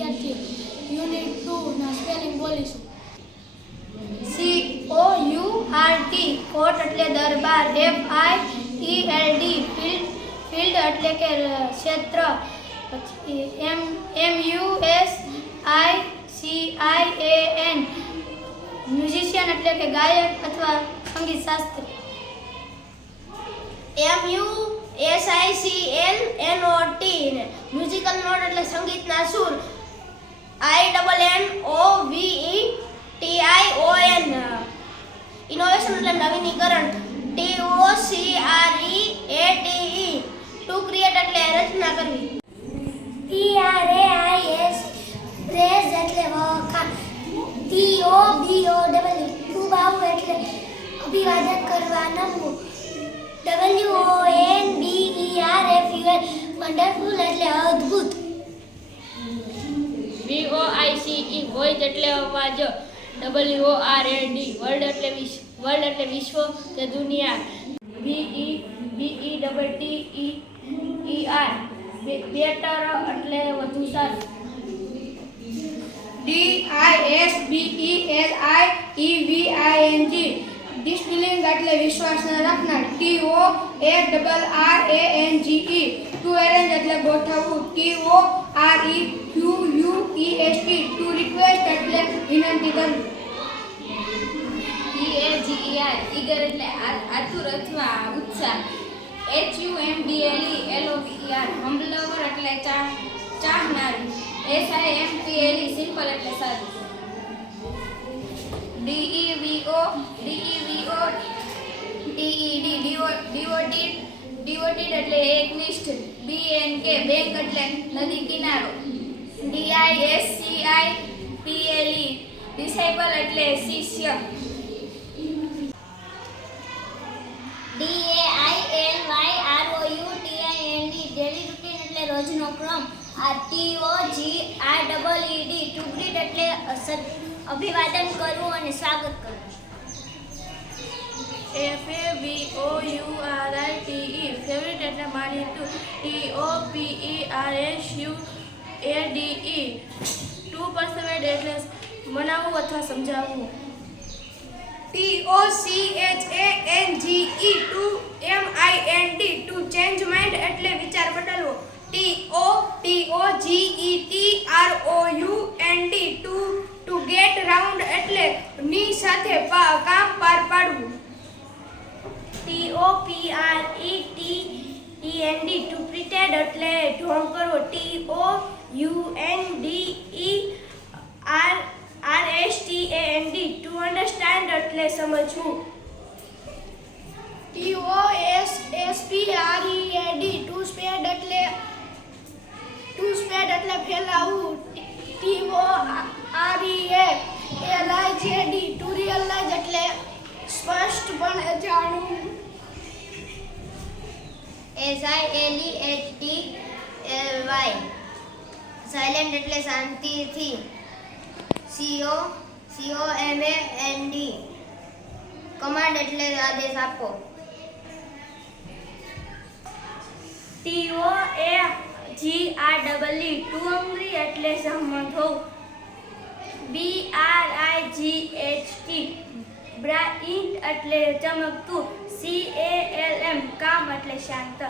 વિદ્યાર્થીઓ યુનિટ 2 ના spelling બોલીશું. COURT court એટલે દરબાર. FIELD ફિલ્ડ એટલે કે ક્ષેત્ર. પછી MUSICIAN મ્યુઝિશિયન એટલે કે ગાયક અથવા સંગીત શાસ્ત્રી. MUSICNNOT મ્યુઝિકલ નોટ એટલે સંગીતના સૂર. INNOVETION ઇનોવેશન એટલે નવીનીકરણ. TOCREATE ટુ ક્રિએટ એટલે રચના કરવી. PRAIS પ્રેઝ એટલે વખાણ. TOBOW ઉભાવું એટલે અભિવાદન કરવા નમવું. WONDERFUL વન્ડરફુલ એટલે અદ્ભુત. VOICE વોઇસ એટલે અવાજ. WORLD વર્લ્ડ એટલે વિશ્વ કે દુનિયા. BETTER બેટર એટલે વધુ સારું. DISBELIEVING ડિસ્ટિલિંગ એટલે વિશ્વાસ રાખનાર. TOARRANGE ટુ એરેન્જ એટલે ગોઠવવું. TOREQUEST ટુ રિક્વેસ્ટ એટલે વિનંતી કરવી. EAGER ઈગર એટલે આતુર અથવા ઉત્સાહ. HUMBLE હમ્બલવર એટલે ચાહનાર. SIMPLE સિમ્પલ એટલે સારું. DEVOTED એટલે એકનિષ્ઠ. BNK બેંક એટલે નદી કિનારો. DISCIPLE ડિસાઇપલ એટલે શિષ્ય. DAILYROUTIND ડેલી રૂટીન એટલે રોજનો ક્રમ. TOGIEED ટુ ગ્રીટ એટલે અભિવાદન કરવું અને સ્વાગત કરવું. FAVOURITE ફેવરિટ એટલે માનીતું. TOPERSUADE ટુ પર્સવેડ એટલે મનાવવું અથવા સમજાવવું. TOCHANGE to MIND to change mind એટલે વિચાર બદલવો. TOTOGETROUND ટુ ગેટ રાઉન્ડ એટલે ની સાથે કામ પાર પાડવું. TOPRETEND ટુ પ્રિટેન્ડ એટલે ઢોંગ કરવો. TOUNDERSTAND ટુ અન્ડરસ્ટેન્ડ એટલે સમજવું. TOSSPREAD ટુ સ્પ્રેડ એટલે ફેલાવવું. TOREALIZED ટુ રિયલાઇઝ એટલે સ્પષ્ટપણે જાણવું. SILENTLY સાયલેન્ટ એટલે શાંતિથી. COMMAND કમાન્ડ એટલે આદેશ આપો. TOAGREE ટુ હંગ્રી એટલે સહમત હોવું. BRIGHT બ્રાઇટ એટલે ચમકતું. CALM કામ એટલે શાંત.